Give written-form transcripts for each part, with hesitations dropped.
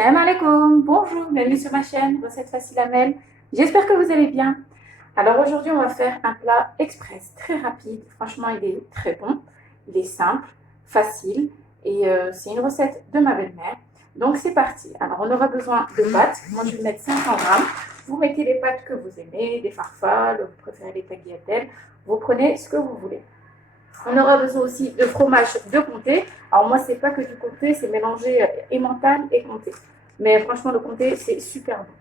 Salam alaikum, bonjour, bienvenue sur ma chaîne Recettes Faciles Amel. J'espère que vous allez bien. Alors aujourd'hui, on va faire un plat express, très rapide. Franchement, il est très bon, il est simple, facile et c'est une recette de ma belle-mère. Donc c'est parti. Alors on aura besoin de pâtes. Moi, je vais mettre 500 grammes. Vous mettez les pâtes que vous aimez, des farfales, vous préférez les tagliatelles. Vous prenez ce que vous voulez. On aura besoin aussi de fromage de comté. Alors moi, c'est pas que du comté, c'est mélangé emmental et comté. Mais franchement, le comté, c'est super bon.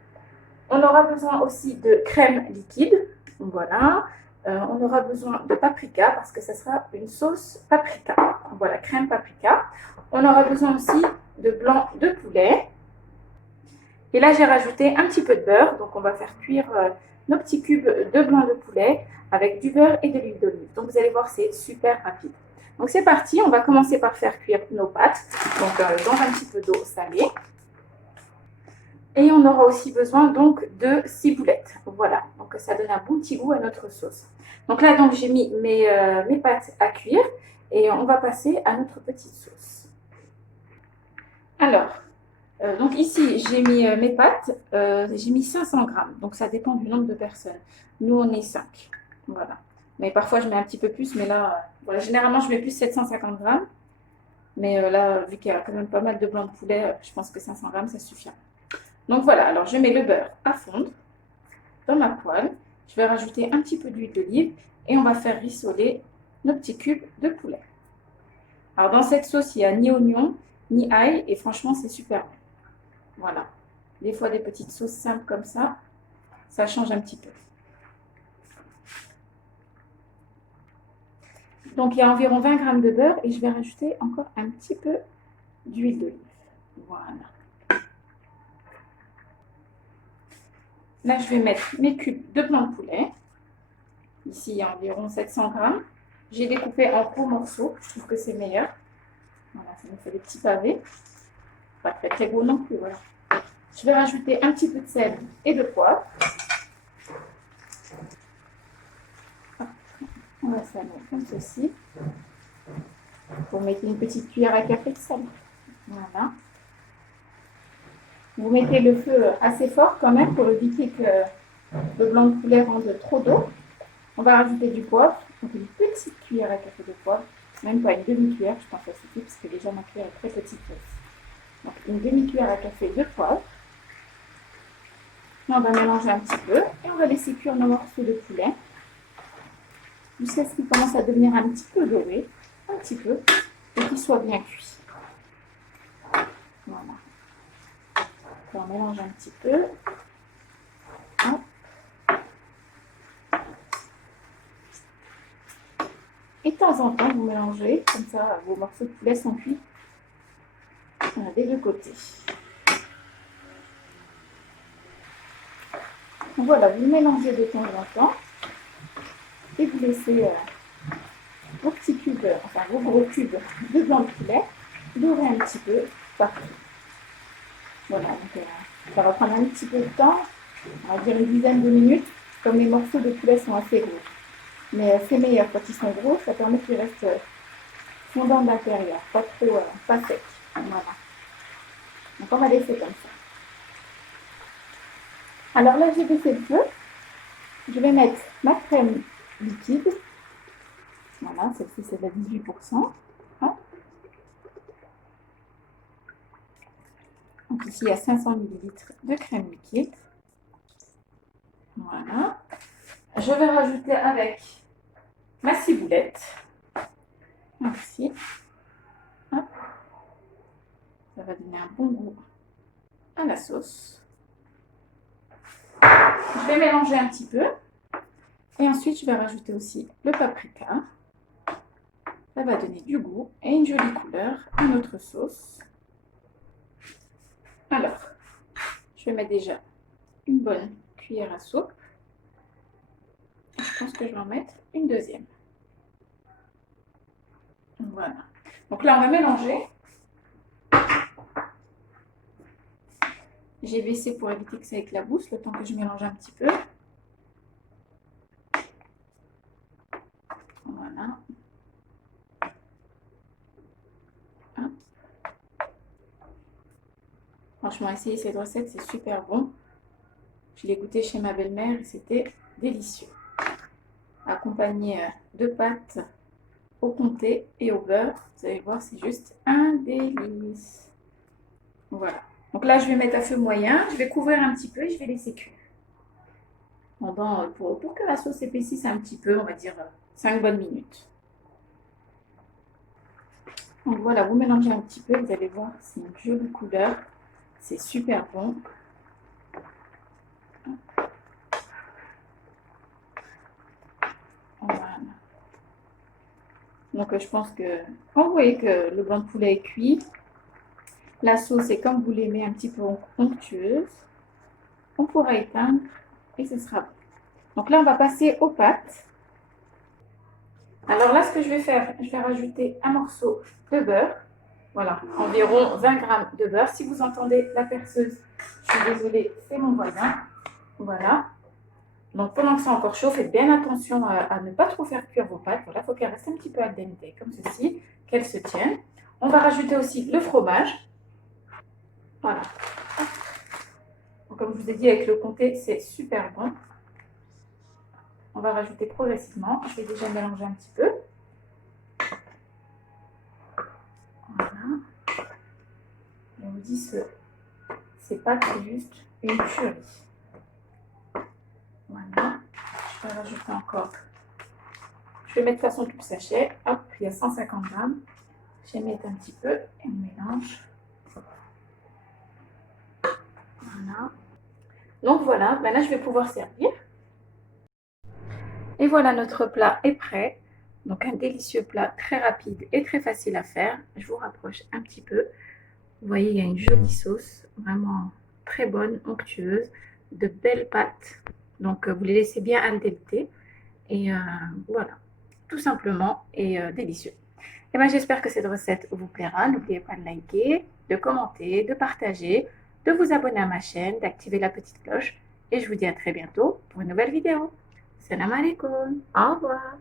On aura besoin aussi de crème liquide. Voilà. On aura besoin de paprika parce que ça sera une sauce paprika. Voilà, crème paprika. On aura besoin aussi de blanc de poulet. Et là, j'ai rajouté un petit peu de beurre. Donc, on va faire cuire nos petits cubes de blanc de poulet avec du beurre et de l'huile d'olive. Donc, vous allez voir, c'est super rapide. Donc, c'est parti. On va commencer par faire cuire nos pâtes. Donc, dans un petit peu d'eau salée. Et on aura aussi besoin donc de ciboulettes. Voilà. Donc, ça donne un bon petit goût à notre sauce. Donc là, donc, j'ai mis mes pâtes à cuire. Et on va passer à notre petite sauce. Alors, donc ici, j'ai mis mes pâtes, j'ai mis 500 grammes. Donc ça dépend du nombre de personnes. Nous, on est 5. Voilà. Mais parfois, je mets un petit peu plus. Mais là, voilà, généralement, je mets plus 750 grammes. Mais là, vu qu'il y a quand même pas mal de blanc de poulet, je pense que 500 grammes, ça suffit. Donc voilà, alors je mets le beurre à fondre dans ma poêle. Je vais rajouter un petit peu d'huile d'olive et on va faire rissoler nos petits cubes de poulet. Alors dans cette sauce, il n'y a ni oignon, ni ail et franchement, c'est super bon. Voilà. Des fois, des petites sauces simples comme ça change un petit peu. Donc, il y a environ 20 grammes de beurre et je vais rajouter encore un petit peu d'huile d'olive. Voilà. Là, je vais mettre mes cubes de blanc de poulet. Ici, il y a environ 700 grammes. J'ai découpé en gros morceaux. Je trouve que c'est meilleur. Voilà, ça me fait des petits pavés. Pas très très gros non plus. Voilà. Je vais rajouter un petit peu de sel et de poivre. On va faire comme ceci. Vous mettez une petite cuillère à café de sel. Voilà. Vous mettez le feu assez fort quand même pour éviter que le blanc de poulet rende trop d'eau. On va rajouter du poivre. Donc une petite cuillère à café de poivre. Même pas une demi-cuillère, je pense que ça suffit parce que déjà ma cuillère est très petite. Donc une demi-cuillère à café de poivre. Là, on va mélanger un petit peu et on va laisser cuire nos morceaux de poulet jusqu'à ce qu'ils commencent à devenir un petit peu dorés, un petit peu, et qu'ils soient bien cuits. Voilà. On mélange un petit peu. Hop. Et de temps en temps, vous mélangez, comme ça vos morceaux de poulet sont cuits des deux côtés. Donc voilà, vous mélangez de temps en temps et vous laissez vos petits cubes, enfin vos gros cubes de blanc de poulet dorer un petit peu partout. Voilà, donc ça va prendre un petit peu de temps, on va dire une dizaine de minutes, comme les morceaux de poulet sont assez gros. Mais c'est meilleur quand ils sont gros, ça permet qu'ils restent fondants de l'intérieur, pas trop, pas secs. Voilà. Donc on va laisser comme ça. Alors là, j'ai baissé le feu. Je vais mettre ma crème liquide. Voilà, celle-ci c'est de 18%. Hein. Donc ici, il y a 500 ml de crème liquide. Voilà. Je vais rajouter avec ma ciboulette. Merci. Hop. Ça va donner un bon goût à la sauce. Je vais mélanger un petit peu. Et ensuite, je vais rajouter aussi le paprika. Ça va donner du goût et une jolie couleur à notre sauce. Alors, je vais mettre déjà une bonne cuillère à soupe. Je pense que je vais en mettre une deuxième. Voilà. Donc là, on va mélanger. J'ai baissé pour éviter que ça éclabousse, le temps que je mélange un petit peu. Voilà. Hop. Franchement, essayez cette recette, c'est super bon. Je l'ai goûté chez ma belle-mère et c'était délicieux. Accompagné de pâtes au comté et au beurre. Vous allez voir, c'est juste un délice. Voilà. Donc là, je vais mettre à feu moyen. Je vais couvrir un petit peu et je vais laisser cuire. Pour que la sauce épaississe un petit peu, on va dire 5 bonnes minutes. Donc voilà, vous mélangez un petit peu, vous allez voir, c'est une jolie couleur. C'est super bon. Voilà. Donc je pense que, vous voyez que le blanc de poulet est cuit. La sauce est comme vous l'aimez, un petit peu onctueuse. On pourra éteindre et ce sera bon. Donc là, on va passer aux pâtes. Alors là, ce que je vais faire, je vais rajouter un morceau de beurre. Voilà, environ 20 g de beurre. Si vous entendez la perceuse, je suis désolée, c'est mon voisin. Voilà. Donc pendant que c'est encore chaud, faites bien attention à ne pas trop faire cuire vos pâtes. Voilà, il faut qu'elles restent un petit peu al dente, comme ceci, qu'elles se tiennent. On va rajouter aussi le fromage. Voilà. Donc, comme je vous ai dit, avec le comté, c'est super bon. On va rajouter progressivement. Je vais déjà mélanger un petit peu. Voilà. Et on vous dit, c'est pas c'est juste une tuerie. Voilà. Je vais rajouter encore. Je vais mettre de façon tout le sachet. Hop, il y a 150 g. Je vais mettre un petit peu et on mélange. Voilà. Donc voilà, maintenant je vais pouvoir servir. Et voilà, notre plat est prêt. Donc un délicieux plat très rapide et très facile à faire. Je vous rapproche un petit peu. Vous voyez, il y a une jolie sauce, vraiment très bonne, onctueuse, de belles pâtes. Donc vous les laissez bien al dente. Et voilà, tout simplement et délicieux. Et bien j'espère que cette recette vous plaira. N'oubliez pas de liker, de commenter, de partager, de vous abonner à ma chaîne, d'activer la petite cloche. Et je vous dis à très bientôt pour une nouvelle vidéo. Salam alaikum. Au revoir.